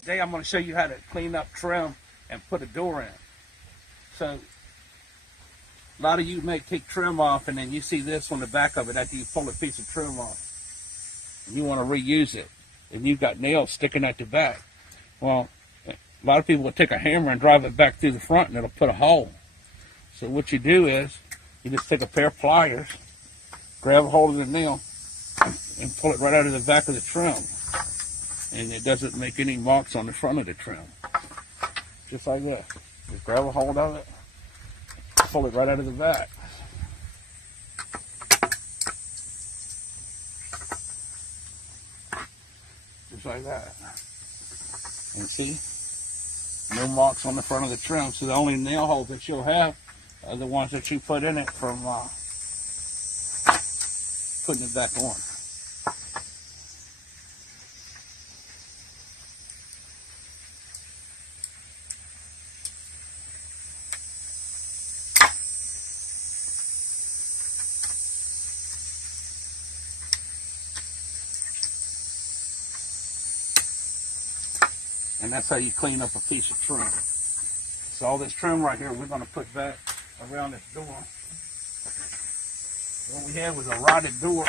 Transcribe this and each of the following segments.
Today I'm going to show you how to clean up trim and put a door in. So a lot of you may take trim off and then you see this on the back of it after you pull a piece of trim off. And you want to reuse it. And you've got nails sticking at the back. Well, a lot of people will take a hammer and drive it back through the front and it'll put a hole. So what you do is you just take a pair of pliers, grab a hold of the nail, and pull it right out of the back of the trim. And it doesn't make any marks on the front of the trim. Just like this. Just grab a hold of it, pull it right out of the back. Just like that. And see? No marks on the front of the trim. So the only nail holes that you'll have are the ones that you put in it from putting it back on. And that's how you clean up a piece of trim. So all this trim right here, we're going to put back around this door. What we had was a rotted door.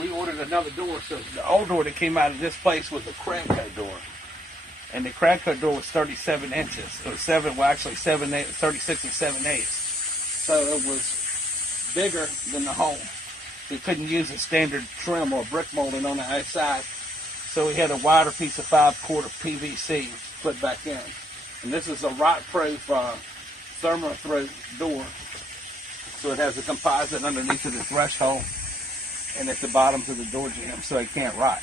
We ordered another door, so the old door that came out of this place was a cradco door. And the cradco door was 37 inches. It was 36 and 7/8. So it was bigger than the home. We couldn't use a standard trim or brick molding on the outside. So we had a wider piece of 5/4 PVC put back in. And this is a rot-proof thermal-throat door. So it has a composite underneath of the threshold and at the bottoms of the door jamb so it can't rot.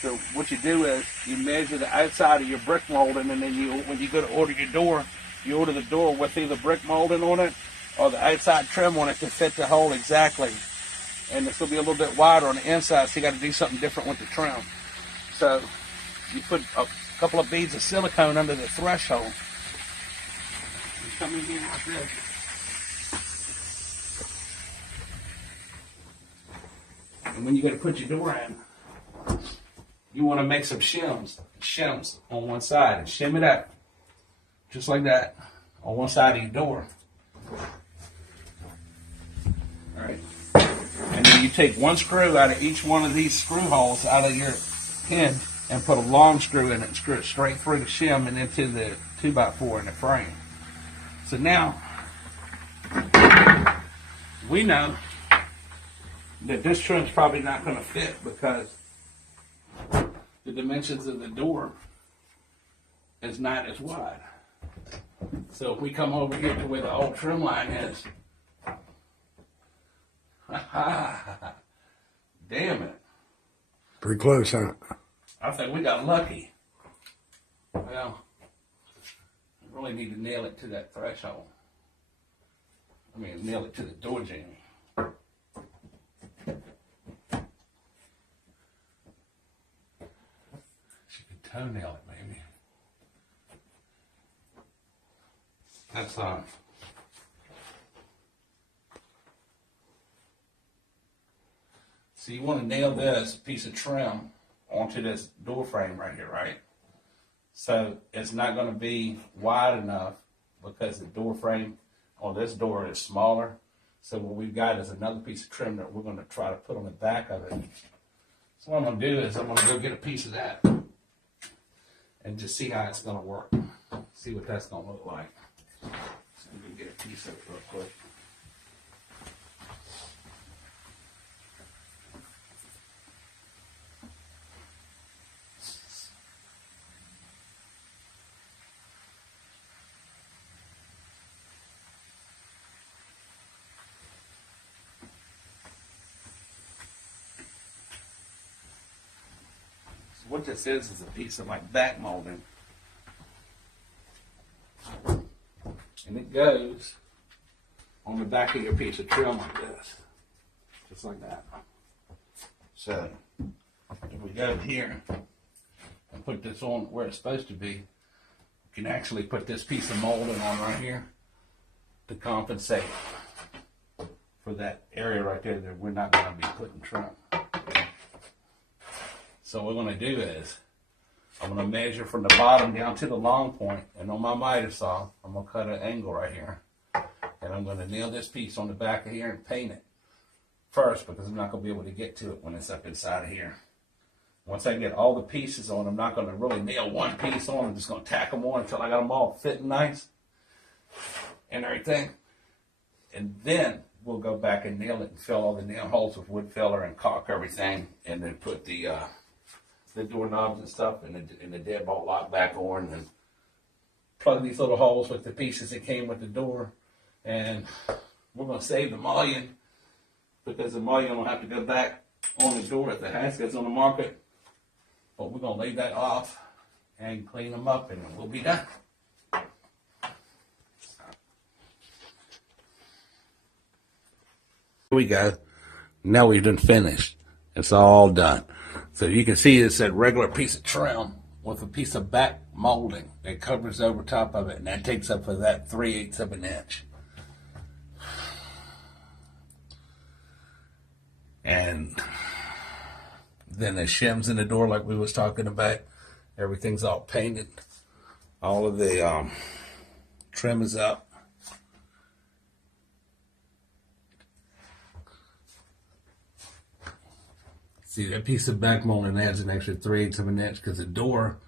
So what you do is you measure the outside of your brick molding, and then when you go to order your door, you order the door with either brick molding on it or the outside trim on it to fit the hole exactly. And this will be a little bit wider on the inside, so you got to do something different with the trim. So you put a couple of beads of silicone under the threshold. You come in here like this. And when you go to put your door in, you want to make some shims on one side and shim it up, just like that, on one side of your door. All right. And then you take one screw out of each one of these screw holes out of your hinge and put a long screw in it and screw it straight through the shim and into the 2x4 in the frame. So now, we know that this trim's probably not going to fit because the dimensions of the door is not as wide. So if we come over here to where the old trim line is, damn it. Pretty close, huh? I think we got lucky. Well, I really need to nail it to that threshold. I mean, nail it to the door jamb. Toenail it, maybe. That's so you want to nail this piece of trim onto this door frame right here, right? So it's not going to be wide enough because the door frame on this door is smaller. So what we've got is another piece of trim that we're going to try to put on the back of it. So what I'm going to do is I'm going to go get a piece of that and just see how it's going to work. See what that's going to look like. So I'm going to get a piece of it real quick. What this is a piece of like back molding. And it goes on the back of your piece of trim like this. Just like that. So if we go here and put this on where it's supposed to be, you can actually put this piece of molding on right here to compensate for that area right there that we're not going to be putting trim. So what we're going to do is, I'm going to measure from the bottom down to the long point, and on my miter saw, I'm going to cut an angle right here. And I'm going to nail this piece on the back of here and paint it first, because I'm not going to be able to get to it when it's up inside of here. Once I get all the pieces on, I'm not going to really nail one piece on. I'm just going to tack them on until I got them all fitting nice and everything. And then we'll go back and nail it and fill all the nail holes with wood filler and caulk everything, and then put the doorknobs and stuff and the deadbolt lock back on, and plug these little holes with the pieces that came with the door. And we're going to save the mullion, because the mullion will have to go back on the door if the house gets on the market. But we're going to leave that off and clean them up, and we'll be done. Here we go. Now we're done finished. It's all done. So you can see it's that regular piece of trim with a piece of back molding that covers over top of it, and that takes up for that 3/8 of an inch. And then the shims in the door like we was talking about. Everything's all painted. All of the trim is up. See, that piece of back molding adds an extra 3/8 of an inch because the door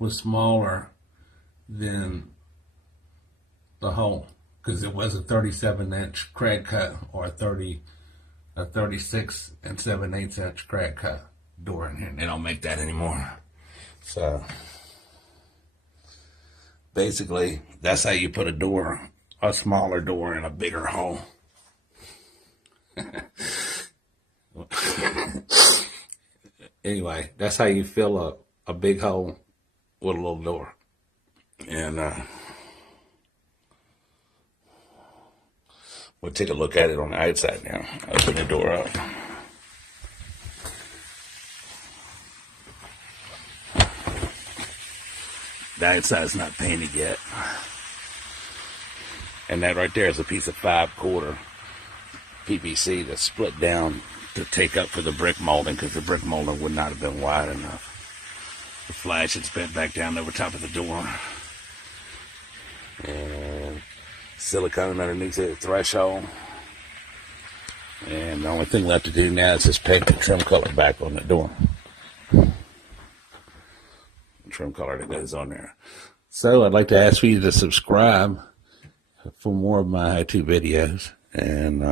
was smaller than the hole, because it was a 37-inch cradco or a 36 7/8 inch cradco door in here. They don't make that anymore. So basically, that's how you put a smaller door in a bigger hole. Anyway, that's how you fill a big hole with a little door. And we'll take a look at it on the outside now. Open the door up. The outside's not painted yet. And that right there is a piece of 5/4 PVC that's split down to take up for the brick molding, because the brick molding would not have been wide enough. The flash is bent back down over top of the door. And silicone underneath the threshold. And the only thing left to do now is just paint the trim color back on the door. The trim color that goes on there. So I'd like to ask for you to subscribe for more of my how-to videos. And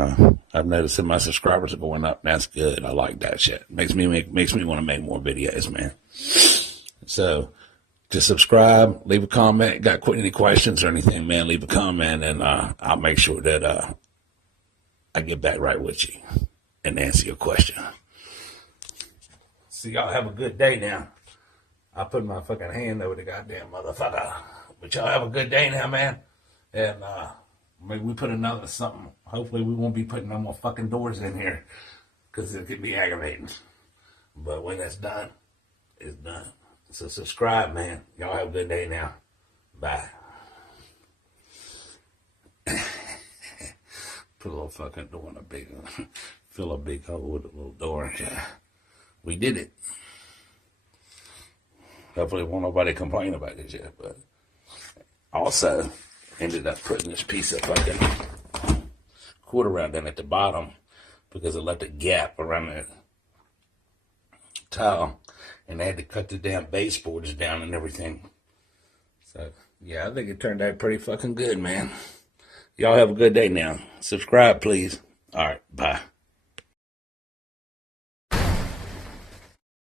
I've noticed that my subscribers are going up. That's good. I like that shit. Makes me want to make more videos, man. So just subscribe, leave a comment. Got any questions or anything, man, leave a comment, and I'll make sure that I get back right with you and answer your question. So y'all have a good day now. I put my fucking hand over the goddamn motherfucker. But y'all have a good day now, man. And maybe we put another something. Hopefully we won't be putting no more fucking doors in here, because it could be aggravating. But when it's done, it's done. So subscribe, man. Y'all have a good day now. Bye. Put a little fucking door in a big one. Fill a big hole with a little door. Yeah. We did it. Hopefully won't nobody complain about this yet. But also ended up putting this piece of fucking quarter round in at the bottom, because it left a gap around the tile, and they had to cut the damn baseboards down and everything. So yeah, I think it turned out pretty fucking good, man. Y'all have a good day now. Subscribe, please. All right, bye.